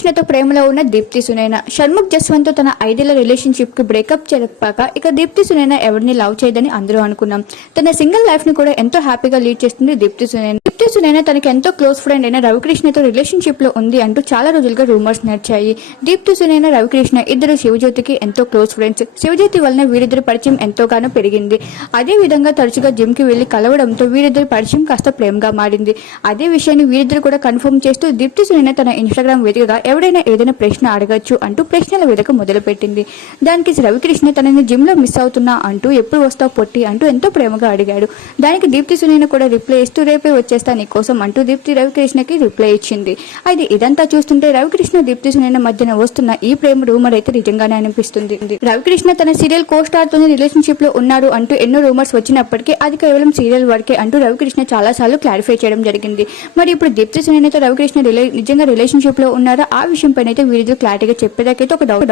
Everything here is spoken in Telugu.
కృష్ణతో ప్రేమలో ఉన్న దీప్తి సునైన. షణ్ముఖ్ జస్వంత్ తన ఐదేళ్ళ రిలేషన్షిప్కి బ్రేకప్ చెప్పాక ఇక దీప్తి సునైన ఎవరిని లవ్ చేయదని అందరూ అనుకున్నాం. తన సింగిల్ లైఫ్ని కూడా ఎంతో హ్యాపీగా లీడ్ చేస్తుంది దీప్తి సునైన. దీప్తి సునైన తనకి ఎంతో క్లోజ్ ఫ్రెండ్ అయిన రవికృష్ణతో రిలేషన్షిప్లో ఉంది అంటూ చాలా రోజులుగా రూమర్స్ నడిచాయి. దీప్తి సునైన రవికృష్ణ ఇద్దరు శివజ్యోతికి ఎంతో క్లోజ్ ఫ్రెండ్స్. శివజ్యోతి వలన వీరిద్దరి పరిచయం ఎంతోగానో పెరిగింది. అదే విధంగా తరచుగా జిమ్కి వెళ్ళి కలవడంతో వీరిద్దరి పరిచయం కాస్త ప్రేమగా మారింది. అదే విషయాన్ని వీరిద్దరు కూడా కన్ఫర్మ్ చేస్తూ దీప్తి సునైన తన ఇన్స్టాగ్రామ్ వేదికగా ఎవడైనా ఏదైనా ప్రశ్న అడగచ్చు అంటూ ప్రశ్నల వేదిక మొదలుపెట్టింది. దానికి రవికృష్ణ తనని జిమ్లో మిస్ అవుతున్నా అంటూ ఎప్పుడు వస్తావు పొట్టి అంటూ ఎంతో ప్రేమగా అడిగాడు. దానికి దీప్తి సునైన కూడా రిప్లై ఇస్తూ రేపే వచ్చేస్తా నీకోసం అంటూ దీప్తి రవికృష్ణకి రిప్లై ఇచ్చింది. అయితే ఇదంతా చూస్తుంటే రవికృష్ణ దీప్తి సునైన మధ్యన వస్తున్న ఈ ప్రేమ రూమర్ అయితే నిజంగానే అనిపిస్తుంది. రవికృష్ణ తన సీరియల్ కో స్టార్ తోనే రిలేషన్షిప్లో ఉన్నారు అంటూ ఎన్నో రూమర్స్ వచ్చినప్పటికీ అది కేవలం సీరియల్ వరకే అంటూ రవికృష్ణ చాలా సార్లు క్లారిఫై చేయడం జరిగింది. మరి ఇప్పుడు దీప్తి సునైనతో రవికృష్ణ రిలే నిజంగా రిలేషన్షిప్లో ఉన్నారా? ఆ విషయం పైన అయితే వీరిద్దరు క్లారిటీగా చెప్పేదాకైతే ఒక డౌట్